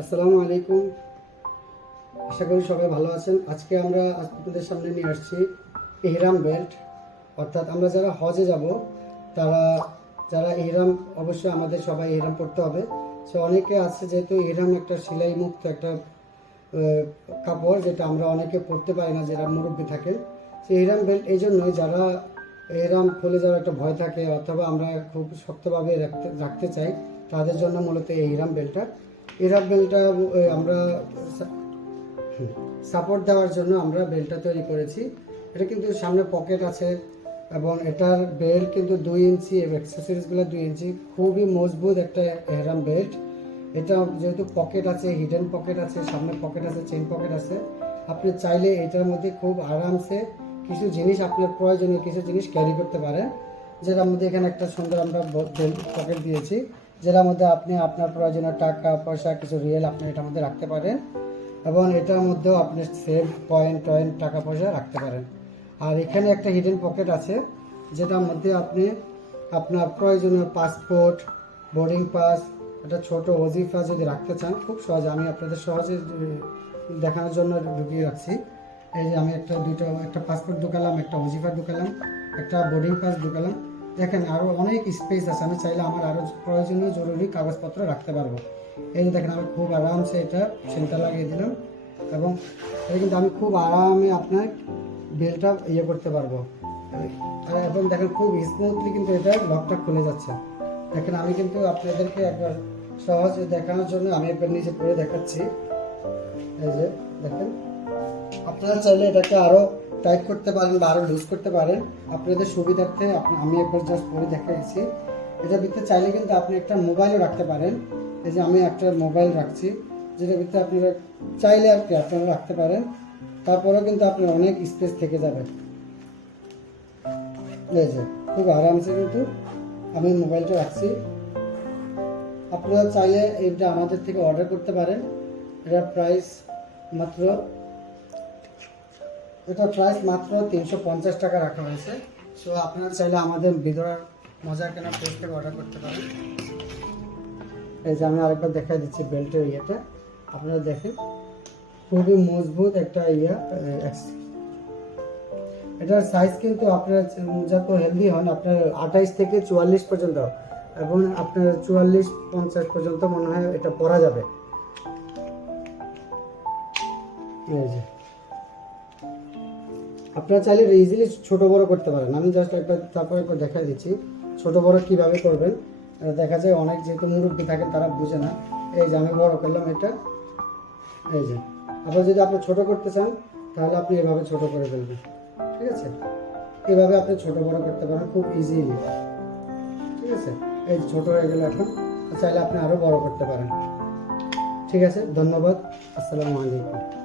আসসালামু আলাইকুম। আশা করি সবাই ভালো আছেন। আজকে আমরা আপনাদের সামনে নিয়ে আসছি ইহরাম বেল্ট। অর্থাৎ আমরা যারা হজে যাব তারা যারা ইহরাম, অবশ্যই আমাদের সবাই ইহরাম পড়তে হবে। সে অনেকে আছে, যেহেতু ইহরাম একটা সেলাই মুক্ত একটা কাপড়, যেটা আমরা অনেকে পড়তে পারি না যারা মুরব্বী থাকেন। সেই ইহরাম বেল্ট এই জন্যই, যারা ইহরাম খুলে যাওয়ার একটা ভয় থাকে অথবা আমরা খুব শক্তভাবে রাখতে চাই, তাদের জন্য মূলত এই ইহরাম বেল্টটা আমরা সাপোর্ট দেওয়ার জন্য আমরা বেল্টটা তৈরি করেছি। এটা কিন্তু সামনে পকেট আছে এবং এটার বেল্ট কিন্তু 2 ইঞ্চি এবং অ্যাক্সেসরিজগুলো 2 ইঞ্চি। খুবই মজবুত একটা ইহরাম বেল্ট। এটা যেহেতু পকেট আছে, হিডেন পকেট আছে, সামনে পকেট আছে, চেইন পকেট আছে, আপনি চাইলে এটার মধ্যে খুব আরামসে কিছু জিনিস, আপনার প্রয়োজনীয় কিছু জিনিস ক্যারি করতে পারেন। যেটার মধ্যে এখানে একটা সুন্দর আমরা পকেট দিয়েছি, যেটার মধ্যে আপনি আপনার প্রয়োজনীয় টাকা পয়সা, কিছু রিয়েল আপনি এটার মধ্যে রাখতে পারেন এবং এটার মধ্যেও আপনি সেভ কয়েন টাকা পয়সা রাখতে পারেন। আর এখানে একটা হিডেন পকেট আছে, যেটার মধ্যে আপনি আপনার প্রয়োজনীয় পাসপোর্ট, বোর্ডিং পাস, একটা ছোট ওজিফা যদি রাখতে চান, খুব সহজে আমি আপনাদের সহজে দেখানোর জন্য ঢুকিয়ে রাখছি। এই যে আমি একটা পাসপোর্ট ঢুকালাম, একটা ওজিফা ঢুকালাম, একটা বোর্ডিং পাস ঢুকালাম। দেখেন আরও অনেক স্পেস আছে, আমি চাইলে আমার আরও প্রয়োজনীয় জরুরি কাগজপত্র রাখতে পারবো। এই যে দেখেন, আমি খুব আরামসে এটা সেন্টার লাগিয়ে দিলাম এবং এটা কিন্তু আমি খুব আরামে আপনার বেলটা করতে পারবো। এবং দেখেন খুব স্মুথলি কিন্তু এটা লকটা খুলে যাচ্ছে। দেখেন আমি কিন্তু আপনাদেরকে একবার সহজ দেখানোর জন্য আমি একবার নিচে পরে দেখাচ্ছি। এই যে দেখেন, আপনারা চাইলে এটাকে আরও টাইট করতে পারেন বা আরও লুজ করতে পারেন আপনাদের সুবিধার্থে। আমি একবার জাস্ট পরে দেখাচ্ছি। এটার ভিতরে চাইলে কিন্তু আপনি একটা মোবাইলও রাখতে পারেন। এই যে আমি একটা মোবাইল রাখছি, যেটার ভিতরে আপনারা চাইলে আর কি আপনারা রাখতে পারেন। তারপরেও কিন্তু আপনার অনেক স্পেস থেকে যাবে। এই যে খুব আরামসে কিন্তু আমি মোবাইলটা রাখছি। আপনারা চাইলে এটা আমাদের থেকে অর্ডার করতে পারেন। এটার প্রাইস মাত্র 350 টাকা রাখা হয়েছে। সো আপনারা চাইলে আমাদের বিদরার মজা কেনা পেজ থেকে অর্ডার করতে পারেন। এই যে আমি আরেকবার দেখাই দিচ্ছি বেল্টের ইয়েটা, আপনারা দেখেন খুবই মজবুত একটা এটার সাইজ কিন্তু আপনার যত হেলদি হন, আপনার 28 থেকে 44 পর্যন্ত, এবং আপনার 44-50 পর্যন্ত মনে হয় এটা পরা যাবে। এই যে আপনারা চাইলে ইজিলি ছোট বড় করতে পারেন। আমি জাস্ট তারপর একবার দেখাই দিচ্ছি ছোট বড় কিভাবে করবেন। দেখা যায় অনেক যেহেতু মুরব্বী থাকেন তারা বুঝে না। এই যে আমি বড় করলাম এটা। এই যে আবার যদি আপনি ছোট করতে চান তাহলে আপনি এভাবে ছোট করে ফেলবেন। ঠিক আছে, এভাবে আপনি ছোট বড় করতে পারেন খুব ইজিলি। ঠিক আছে, এই ছোট হয়ে গেল। এখন চাইলে আপনি আরো বড় করতে পারেন। ঠিক আছে, ধন্যবাদ। আসসালামু আলাইকুম।